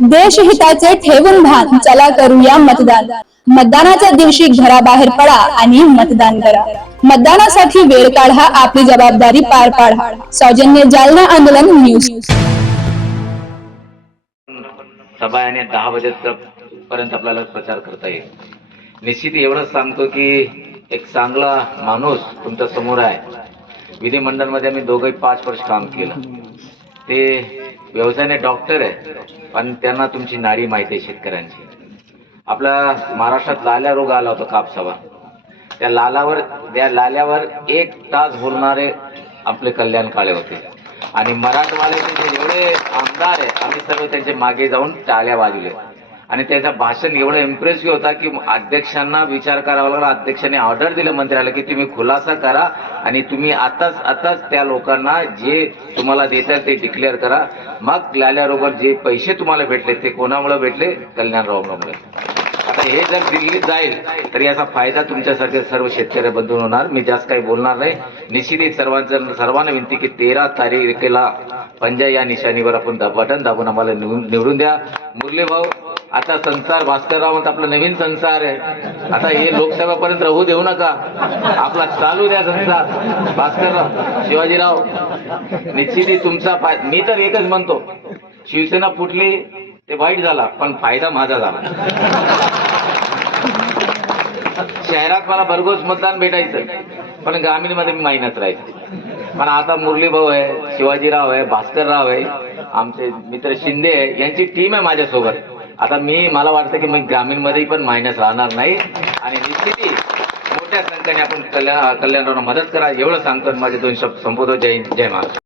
देशहिताचे ठेवून भान चला करूया मतदान. मतदानाच्या दिवशी घराबाहेर पडा आणि मतदान करा. मतदानासाठी वेळ काढा आपली जबाबदारी पार पाडा. सौजन्य जालना आंदोलन न्यूज. सभा आणि दहा वाजेपर्यंत आपल्याला प्रचार करता येईल. निश्चित एवढंच सांगतो की एक चांगला माणूस तुमच्यासमोर आहे. विधिमंडळमध्ये आम्ही दोघंही पाच वर्ष काम केलं. ते व्यवसायाने डॉक्टर आहे पण त्यांना तुमची नाडी माहिती आहे शेतकऱ्यांची. आपला महाराष्ट्रात लाल्या रोग आला होता कापसावर. त्या लालावर त्या लाल्यावर एक तास बोलणारे आपले कल्याण काळे होते. आणि मराठवाड्याचे जे एवढे आमदार आहे आम्ही सर्व त्यांचे मागे जाऊन टाळ्या वाजले आणि त्याचं भाषण एवढं इम्प्रेसिव्ह होता की अध्यक्षांना विचार करावा लागला. अध्यक्षांनी ऑर्डर दिलं मंत्र्याला की तुम्ही खुलासा करा आणि तुम्ही आताच आताच त्या लोकांना जे तुम्हाला देतात ते डिक्लेअर करा. मग लाल्याबरोबर जे पैसे तुम्हाला भेटले ते कोणामुळे भेटले? कल्याणरावमुळे आता हे जर दिल्लीत जाईल तर याचा फायदा तुमच्यासारखे सर्व शेतकरी बंधू होणार. मी जास्त काही बोलणार नाही. निश्चितच सर्वांचं सर्वांना विनंती की तेरा तारीखेला पंजा या निशाणीवर आपण बटन दाबून आम्हाला निवडून निवडून द्या. मुरली भाऊ आता संसार भास्करराव म्हणतात आपला नवीन संसार आहे. आता हे लोकसभेपर्यंत राहू देऊ नका. आपला चालू द्या संसार. भास्करराव शिवाजीराव निश्चितच तुमचा मी तर एकच म्हणतो. शिवसेना फुटली ते वाईट झाला पण फायदा माझा झाला. शहरात मला भरघोस मतदान भेटायचं पण ग्रामीणमध्ये मी मायनस राहायचं. पण आता मुरली भाऊ आहे शिवाजीराव आहे भास्करराव आहे आमचे मित्र शिंदे आहे यांची टीम आहे माझ्यासोबत. आता मी मला वाटतं की मग ग्रामीणमध्ये पण मायनस राहणार नाही. आणि निश्चिती मोठ्या संख्येने आपण कल्याण कल्याणरावना मदत करा एवढं सांगतो माझे दोन शब्द. संपवतो जय जय महाराष्ट्र.